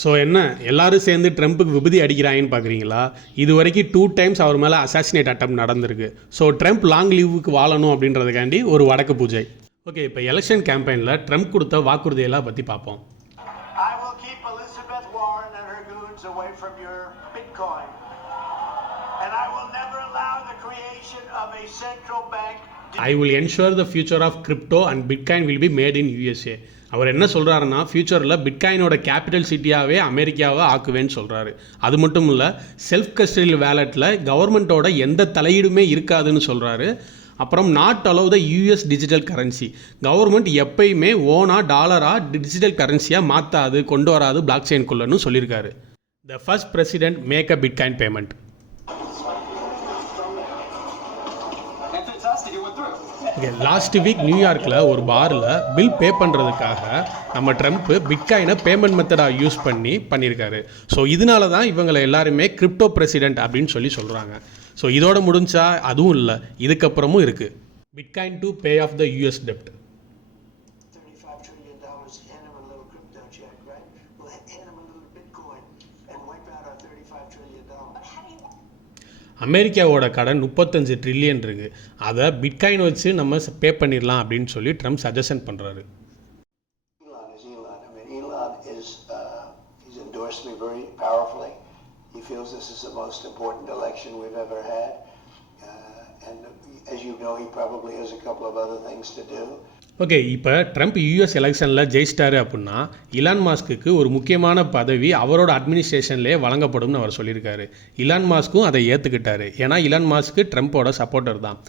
So என்ன எல்லாரும் சேர்ந்து ட்ரம்ப்புக்கு விபதி அடிக்கிறாங்கன்னு பார்க்குறீங்களா? இது வரைக்கும் 2 டைம்ஸ் அவர் மேலே அசாசினேட் அட்டம் நடந்திருக்கு. ஸோ ட்ரம்ப் லாங் லீவுக்கு வாழணும் அப்படின்றதுக்காண்டி ஒரு வடக்கு பூஜை. ஓகே, இப்போ எலெக்ஷன் கேம்பெயினில் ட்ரம்ப் கொடுத்த வாக்குறுதியெல்லாம் பற்றி பார்ப்போம். I will ensure the future of crypto and Bitcoin will be made in USA. அவர் என்ன சொல்கிறாருன்னா, ஃப்யூச்சரில் பிட்காயினோட கேபிட்டல் சிட்டியாகவே அமெரிக்காவை ஆக்குவேன்னு சொல்கிறாரு. அது மட்டும் இல்லை, செல்ஃப் கஸ்டடியல் வேலெட்டில் கவர்மெண்ட்டோட எந்த தலையீடுமே இருக்காதுன்னு சொல்கிறாரு. அப்புறம் not allow the US digital currency, government எப்பயுமே ஓனாக டாலராக டிஜிட்டல் கரன்சியாக மாற்றாது, கொண்டு வராது பிளாக் செயின்குள்ளன்னு சொல்லியிருக்காரு. The first president make a bitcoin payment. Last week நியூயார்க்கில் ஒரு பாரில் பில் பே பண்ணுறதுக்காக நம்ம ட்ரம்ப்பு பிட்காயினை பேமெண்ட் மெத்தடாக யூஸ் பண்ணியிருக்காரு. ஸோ இதனால தான் இவங்களை எல்லாருமே கிரிப்டோ பிரசிடென்ட் அப்படின்னு சொல்கிறாங்க. ஸோ இதோட முடிஞ்சா அதுவும் இல்லை, இதுக்கப்புறமும் இருக்குது. Bitcoin to pay off the US டெப்ட். அமெரிக்காவோட கடன் 35 ட்ரில்லியன் இருக்குது. அதை பிட்காயின் வச்சு நம்ம பே பண்ணிடலாம் அப்படின்னு சொல்லி ட்ரம்ப் சஜஷன் பண்ணுறாரு. ஓகே, இப்போ ட்ரம்ப் யூஎஸ் எலெக்ஷனில் ஜெயிச்சிட்டாரு அப்படின்னா இலான் மாஸ்க்கு ஒரு முக்கியமான பதவி அவரோட அட்மினிஸ்ட்ரேஷன்லேயே வழங்கப்படும்னு அவர் சொல்லியிருக்காரு. இலான் மாஸ்க்கும் அதை ஏற்றுக்கிட்டாரு. ஏன்னா இலான் மாஸ்க்கு ட்ரம்ப்போட சப்போர்ட்டர் தான்.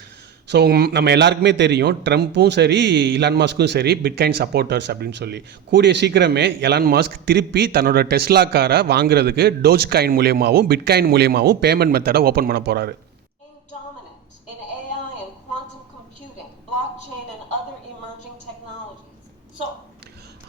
ஸோ நம்ம எல்லாருக்குமே தெரியும், ட்ரம்ப்பும் சரி இலான் மாஸ்க்கும் சரி பிட்காயின் சப்போர்ட்டர்ஸ் அப்படின்னு சொல்லி. கூடிய சீக்கிரமே எலான் மாஸ்க் திருப்பி தன்னோட டெஸ்லா காரை வாங்குறதுக்கு டோஜ் காயின் மூலியமாகவும் பிட்காயின் மூலியமாகவும் பேமெண்ட் மெத்தடை ஓப்பன் பண்ண போகிறாரு.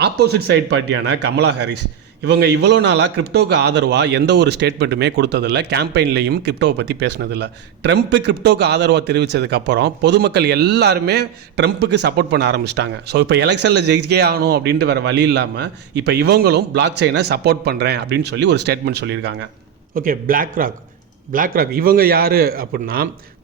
ஆப்போசிட் சைட் பார்ட்டியான கமலா ஹாரிஸ் இவங்க இவ்வளோ நாளாக கிரிப்டோவுக்கு ஆதரவாக எந்த ஒரு ஸ்டேட்மெண்ட்டுமே கொடுத்ததில்ல, கேம்பெயின்லையும் கிரிப்டோவை பற்றி பேசினதில்லை. ட்ரம்ப்பு கிரிப்டோவுக்கு ஆதரவாக தெரிவித்ததுக்கப்புறம் பொதுமக்கள் எல்லாருமே ட்ரம்ப்புக்கு சப்போர்ட் பண்ண ஆரம்பிச்சிட்டாங்க. ஸோ இப்போ எலெக்ஷனில் ஜெயிக்கே ஆகணும் அப்படின்ட்டு வேறு வழி இல்லாமல் இப்போ இவங்களும் பிளாக் செயினை சப்போர்ட் பண்ணுறேன் அப்படின்னு சொல்லி ஒரு ஸ்டேட்மெண்ட் சொல்லியிருக்காங்க. ஓகே, பிளாக் ராக் இவங்க யார் அப்படின்னா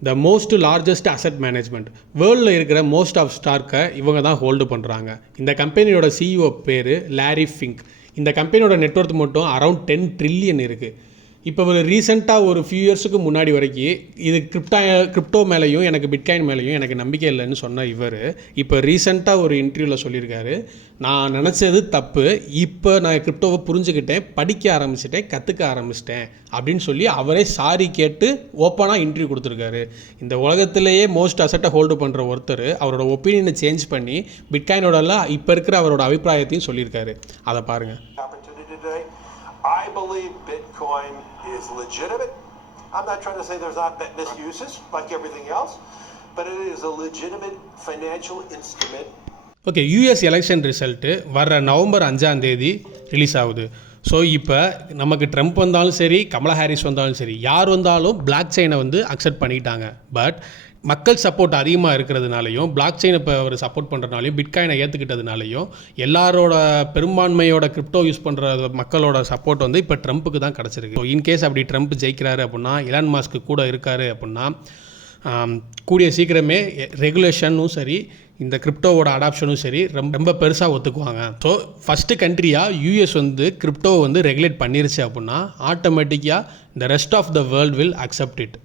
the most largest asset management, வேர்ல்டில் இருக்கிற மோஸ்ட் ஆஃப் ஸ்டார்க்கை இவங்க தான் ஹோல்டு பண்ணுறாங்க. இந்த கம்பெனியோட சிஇஓ பேர் லாரி ஃபிங்க். இந்த கம்பெனியோட நெட்வொர்க் மட்டும் அரௌண்ட் 10 ட்ரில்லியன் இருக்குது. இப்போ ஒரு ரீசெண்டாக ஒரு ஃபியூ இயர்ஸுக்கு முன்னாடி வரைக்கும் இது கிரிப்டோ மேலேயும் எனக்கு பிட்காயின் மேலேயும் எனக்கு நம்பிக்கை இல்லைன்னு சொன்ன இவர் இப்போ ரீசெண்டாக ஒரு இன்டர்வியூவில் சொல்லியிருக்காரு, நான் நினச்சது தப்பு, இப்போ நான் கிரிப்டோவை புரிஞ்சுக்கிட்டேன், படிக்க ஆரம்பிச்சிட்டேன், கற்றுக்க ஆரம்பிச்சிட்டேன் அப்படின்னு சொல்லி அவரே சாரி கேட்டு ஓப்பனாக இன்டர்வியூ கொடுத்துருக்காரு. இந்த உலகத்திலேயே மோஸ்ட் அசட்டை ஹோல்டு பண்ணுற ஒருத்தர் அவரோட ஒப்பீனியனை சேஞ்ச் பண்ணி பிட்காயினோடலாம் இப்போ இருக்கிற அவரோட அபிப்பிராயத்தையும் சொல்லியிருக்காரு. அதை பாருங்கள். I believe Bitcoin is legitimate. I'm not trying to say there's not misuses like everything else, but it is a legitimate financial instrument. Okay, US election result வர்ற நவம்பர் 5 ரிலீஸ் ஆகுது. ஸோ இப்போ நமக்கு ட்ரம்ப் வந்தாலும் சரி, Kamala Harris வந்தாலும் சரி, யார் வந்தாலும் பிளாக் செயினை அக்செப்ட் பண்ணிட்டாங்க. பட் மக்கள் சப்போர்ட் அதிகமாக இருக்கிறதுனாலையும் பிளாக் செயினை இப்போ அவர் சப்போர்ட் பண்ணுறதுனாலையும் பிட்காயினை ஏற்றுக்கிட்டதுனாலையும் எல்லாரோட பெரும்பான்மையோட கிரிப்டோ யூஸ் பண்ணுற மக்களோட சப்போர்ட் இப்போ ட்ரம்ப்புக்கு தான் கிடச்சிருக்கு. ஸோ இன்கேஸ் அப்படி ட்ரம்ப் ஜெயிக்கிறாரு அப்படின்னா, எலான் மாஸ்க்கு கூட இருக்காரு அப்படின்னா, கூடிய சீக்கிரமே ரெகுலேஷனும் சரி இந்த கிரிப்டோவோட அடாப்ஷனும் சரி ரொம்ப பெருசாக ஒத்துக்குவாங்க. ஸோ ஃபஸ்ட்டு கண்ட்ரியாக யூஎஸ் கிரிப்டோவை ரெகுலேட் பண்ணிருச்சு அப்படின்னா ஆட்டோமேட்டிக்காக இந்த rest of the world will accept it.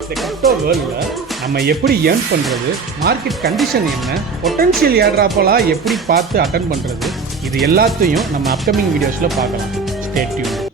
இந்த கிரிப்டோ வேர்ல்டில் நம்ம எப்படி ஏர்ன் பண்ணுறது, மார்க்கெட் கண்டிஷன் என்ன, பொட்டன்ஷியல் ஏர்ட்ராப்பெல்லாம் எப்படி பார்த்து அட்டன் பண்ணுறது, இது எல்லாத்தையும் நம்ம அப்கமிங் வீடியோஸில் பார்க்கலாம். Stay tuned.